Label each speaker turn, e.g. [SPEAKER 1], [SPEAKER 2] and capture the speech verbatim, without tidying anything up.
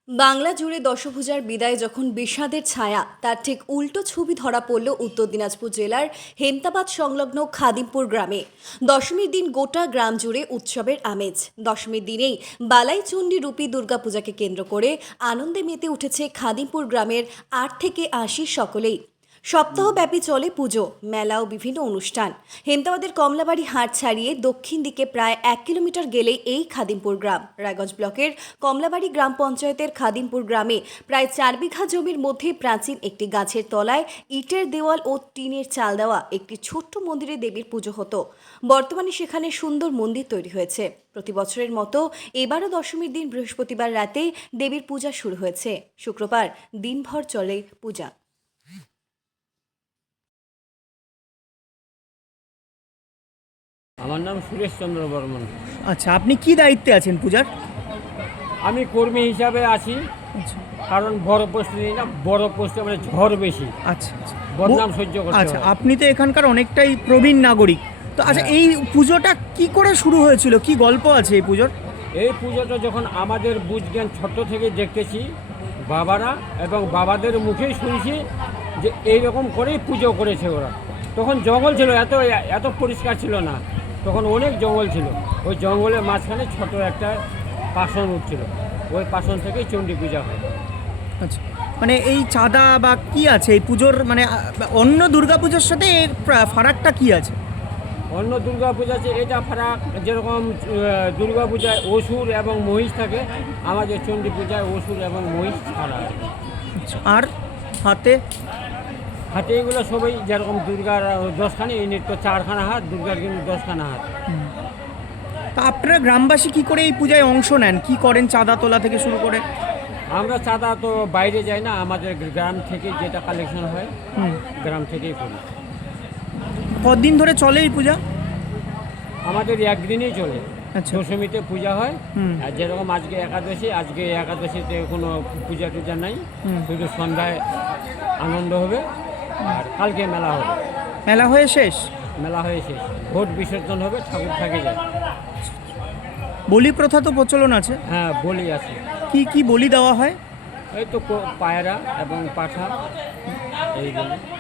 [SPEAKER 1] বাংলা জুড়ে দশভূজার বিদায় যখন বিষাদের ছায়া, তার ঠিক উল্টো ছবি ধরা পড়ল উত্তর দিনাজপুর জেলার হেমতাবাদ সংলগ্ন খাদিমপুর গ্রামে। দশমীর দিন গোটা গ্রাম জুড়ে উৎসবের আমেজ। দশমীর দিনেই বালাইচণ্ডী রূপী দুর্গাপূজাকে কেন্দ্র করে আনন্দে মেতে উঠেছে খাদিমপুর গ্রামের আট থেকে আশি সকলেই। সপ্তাহব্যাপী চলে পুজো, মেলা ও বিভিন্ন অনুষ্ঠান। হেমতাবাদের কমলাবাড়ি হাট ছাড়িয়ে দক্ষিণ দিকে প্রায় এক কিলোমিটার গেলেই এই খাদিমপুর গ্রাম। রায়গঞ্জ ব্লকের কমলাবাড়ি গ্রাম পঞ্চায়েতের খাদিমপুর গ্রামে প্রায় চার বিঘা জমির মধ্যে প্রাচীন একটি গাছের তলায় ইটের দেওয়াল ও টিনের চাল দেওয়া একটি ছোট্ট মন্দিরে দেবীর পুজো হতো। বর্তমানে সেখানে সুন্দর মন্দির তৈরি হয়েছে। প্রতি বছরের মতো এবারও দশমীর দিন বৃহস্পতিবার রাতে দেবীর পূজা শুরু হয়েছে। শুক্রবার দিনভর চলে পূজা।
[SPEAKER 2] আমার নাম সুরেশ চন্দ্র বর্মন।
[SPEAKER 3] আচ্ছা, আপনি কি দায়িত্বে আছেন পূজার?
[SPEAKER 2] আমি কর্মী হিসাবে আছি,
[SPEAKER 3] আচ্ছা
[SPEAKER 2] কারণ বড় পোস্টে নেই না, বড় পোস্টে মানে ঝড় বেশি,
[SPEAKER 3] আচ্ছা আচ্ছা
[SPEAKER 2] বদনাম সহ্য করতে
[SPEAKER 3] আচ্ছা
[SPEAKER 2] হয়।
[SPEAKER 3] আপনি তো এখানকার অনেকটাই প্রবীণ নাগরিক, তো আচ্ছা
[SPEAKER 2] হ্যাঁ।
[SPEAKER 3] এই পুজোটা কি করে শুরু হয়েছিল, কি গল্প আছে এই পুজোর?
[SPEAKER 2] এই পুজোটা যখন আমাদের বুঝজ্ঞান ছোট্ট থেকে দেখতেছি, বাবারা এবং বাবাদের মুখেই শুনছি যে এইরকম করেই পুজো করেছে ওরা। তখন জঙ্গল ছিল, এত এত পরিষ্কার ছিল না, তখন অনেক জঙ্গল ছিল। ওই জঙ্গলের মাঝখানে ছোট একটা পাষণ উঠছিল, ওই পাষণ থেকেই চণ্ডী পূজা হয়।
[SPEAKER 3] আচ্ছা, মানে এই চাঁদা বা কি আছে এই পুজোর, মানে আ, অন্য দুর্গাপুজোর সাথে এর প্রা- ফারাকটা কি আছে?
[SPEAKER 2] অন্য দুর্গা পূজা আছে এটা ফারাক, যেরকম দুর্গা পূজায় অসুর এবং মহিষ থাকে, আমাদের চণ্ডী পূজায় অসুর এবং মহিষ ছাড়া হয়।
[SPEAKER 3] আচ্ছা, আর হাতে
[SPEAKER 2] হাতে এগুলো সবাই যেরকম দুর্গার দশখানা, এই নৃত্য চারখানা হাত, দুর্গার কিন্তু দশখানা হাত।
[SPEAKER 3] তা আপনারা গ্রামবাসী কি করে এই পূজায় অংশ নেন, কি করেন চাঁদা তোলা থেকে শুরু করে?
[SPEAKER 2] আমরা চাঁদা তো বাইরে যাই না, আমাদের গ্রাম থেকে যেটা কালেকশন হয়
[SPEAKER 3] হুম।
[SPEAKER 2] গ্রাম থেকেই করি।
[SPEAKER 3] কতদিন ধরে চলে এই পূজা?
[SPEAKER 2] আমাদের একদিনই চলে।
[SPEAKER 3] আচ্ছা।
[SPEAKER 2] দশমীতে পূজা হয়,
[SPEAKER 3] হুম।
[SPEAKER 2] আর যেরকম আজকে একাদশী, আজকে একাদশীতে কোনো পূজা টুজা নাই,
[SPEAKER 3] হুম।
[SPEAKER 2] শুধু সন্ধ্যায় আনন্দ হবে, আর কালকে মেলা হবে।
[SPEAKER 3] মেলা হয়ে শেষ?
[SPEAKER 2] মেলা হয়ে শেষ, ভোট বিসর্জন হবে, ঠাকুর থাকে যায়।
[SPEAKER 3] বলি প্রথা তো প্রচলন আছে,
[SPEAKER 2] হ্যাঁ, বলি আছে।
[SPEAKER 3] কি কি বলি দেওয়া হয়?
[SPEAKER 2] এই তো কো- পায়রা এবং পাঠা, এই বলি।